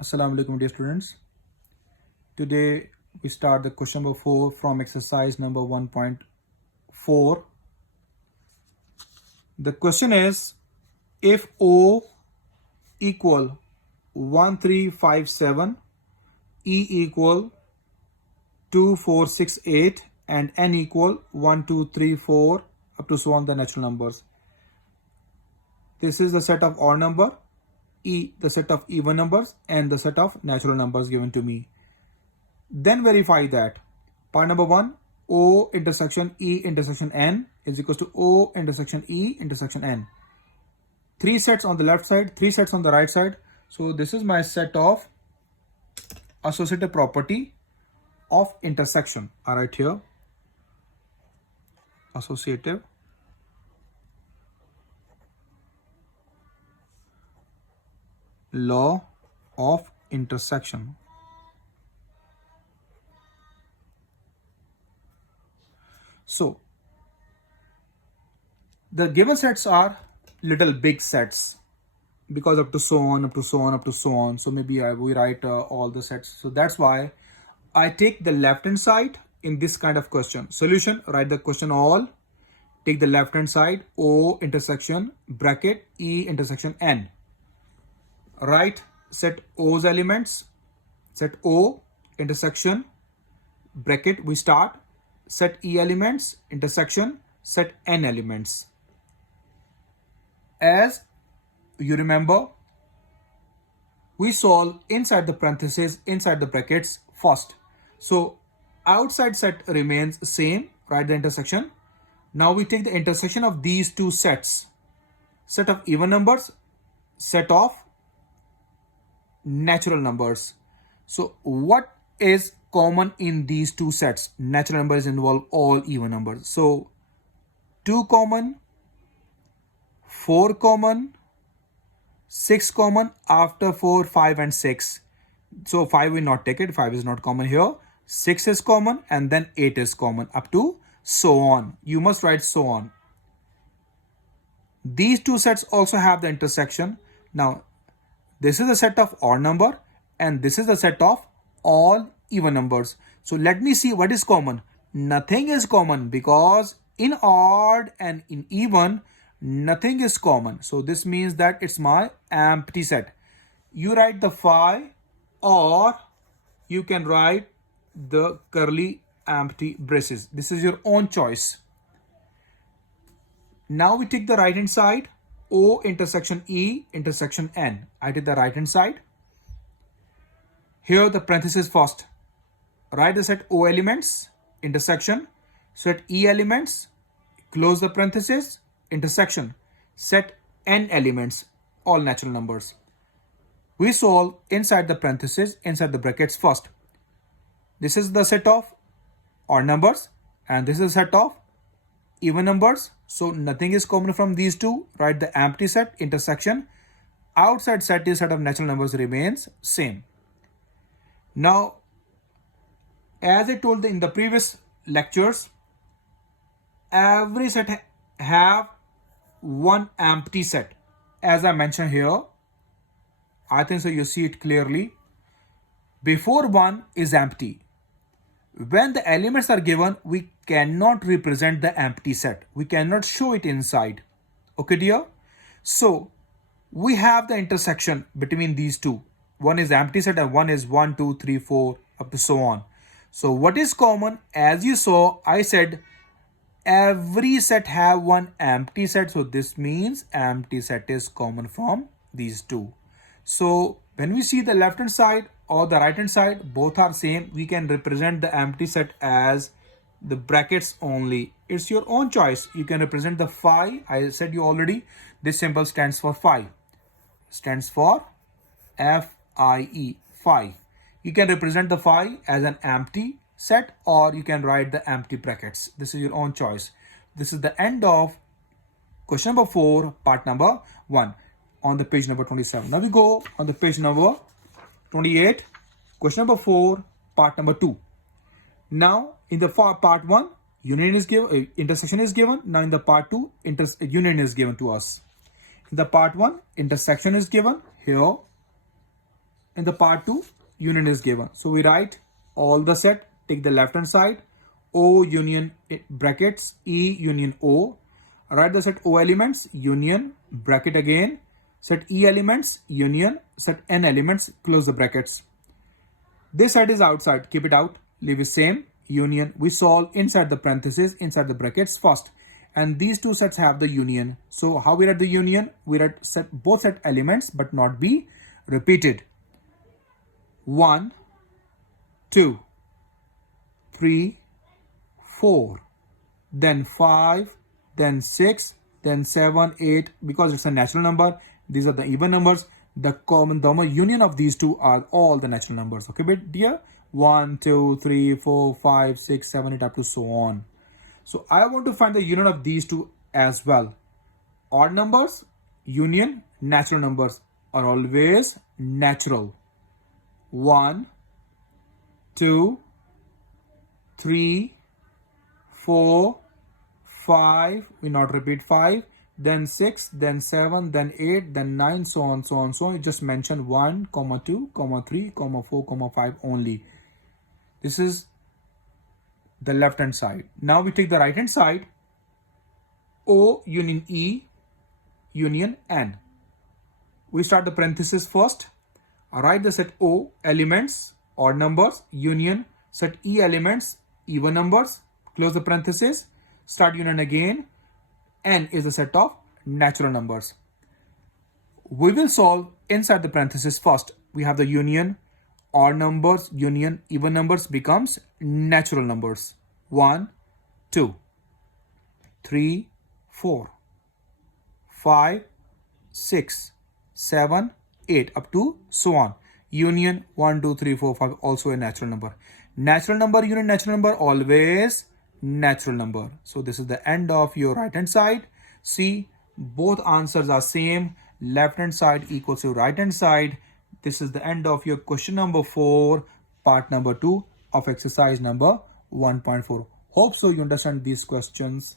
Assalamu alaikum dear students. Today we start the question number 4 from exercise number 1.4. The question is, if O equal 1357, E equal 2468 and N equal 1234 up to so on the natural numbers. This is the set of odd number, E the set of even numbers, and the set of natural numbers given to me. Then verify that part number 1, O intersection E intersection N is equals to O intersection E intersection N. 3 sets on the left side, 3 sets on the right side. So this is my set of associative property of intersection. All right, here associative law of intersection. So the given sets are little big sets because up to so on, up to so on, up to so on. So maybe we write all the sets. So that's why I take the left hand side in this kind of question. Solution, write the question all. Take the left hand side, O intersection bracket E intersection N. Write set O's elements, set O intersection bracket we start, set E elements intersection, set N elements. As you remember, we solve inside the parentheses, inside the brackets first. So outside set remains same, write the intersection. Now we take the intersection of these two sets, set of even numbers, set of natural numbers. So what is common in these two sets? Natural numbers involve all even numbers. So 2 common, 4 common, 6 common, after 4, 5 and 6. So 5 will not take it, 5 is not common here. 6 is common and then 8 is common up to so on. You must write so on. These two sets also have the intersection. Now this is a set of odd number and this is a set of all even numbers. So let me see what is common. Nothing is common because in odd and in even nothing is common. So this means that it's my empty set. You write the phi or you can write the curly empty braces. This is your own choice. Now we take the right hand side, O intersection E intersection N. I take the right hand side. Here the parenthesis first. Write the set O elements intersection, set E elements, close the parenthesis, intersection, set N elements, all natural numbers. We solve inside the parenthesis, inside the brackets first. This is the set of odd numbers and this is a set of even numbers. So nothing is common from these two. Write the empty set intersection. Outside set is set of natural numbers remains same. Now, as I told in the previous lectures, every set have one empty set. As I mentioned here, I think so you see it clearly. Before 1 is empty. When the elements are given, we cannot represent the empty set. We cannot show it inside. Okay, dear? So we have the intersection between these two. One is empty set and one is 1, 2, 3, 4 up to so on. So what is common? As you saw, I said every set have one empty set. So this means empty set is common from these two. So when we see the left hand side or the right hand side, both are same. We can represent the empty set as the brackets only. It's your own choice. You can represent the phi. I said you already, this symbol stands for phi. Stands for F-I-E, phi. You can represent the phi as an empty set or you can write the empty brackets. This is your own choice. This is the end of question number 4, part number 1 on the page number 27. Now we go on the page number 28, question number 4, part number 2. Now in the part 1, union is given, intersection is given. Now in the part 2, union is given to us. In the part 1, intersection is given. Here in the part 2, union is given. So we write all the set, take the left hand side, O union brackets, E union O. Write the set O elements, union, bracket again, set E elements, union, set N elements, close the brackets. This side is outside, keep it out, leave it same, union. We solve inside the parentheses, inside the brackets first. And these two sets have the union. So how we write the union? We write both set elements but not be repeated. 1, 2, 3, 4, then 5, then 6, then 7, 8. Because it's a natural number, these are the even numbers. The common union of these two are all the natural numbers. Okay, but dear, 1, 2, 3, 4, 5, 6, 7, 8 up to so on. So I want to find the union of these two as well. Odd numbers, union, natural numbers are always natural. 1, 2, 3, 4, 5, we not repeat 5, then 6, then 7, then 8, then 9, so on, so on, so on. You just mention 1, 2, 3, 4, 5 only. This is the left hand side. Now we take the right hand side, O union E union N. We start the parenthesis first. Write the set O elements, odd numbers, union, set E elements, even numbers, close the parenthesis, start union again. N is a set of natural numbers. We will solve inside the parenthesis first. We have the union, odd numbers, union, even numbers becomes natural numbers. 1, 2, 3, 4, 5, 6, 7, 8 up to so on. Union 1, 2, 3, 4, 5 also a natural number. Natural number, union, natural number always natural number. So this is the end of your right hand side. See, both answers are same. Left hand side equals to right hand side. This is the end of your question number 4, part number 2 of exercise number 1.4. Hope so you understand these questions.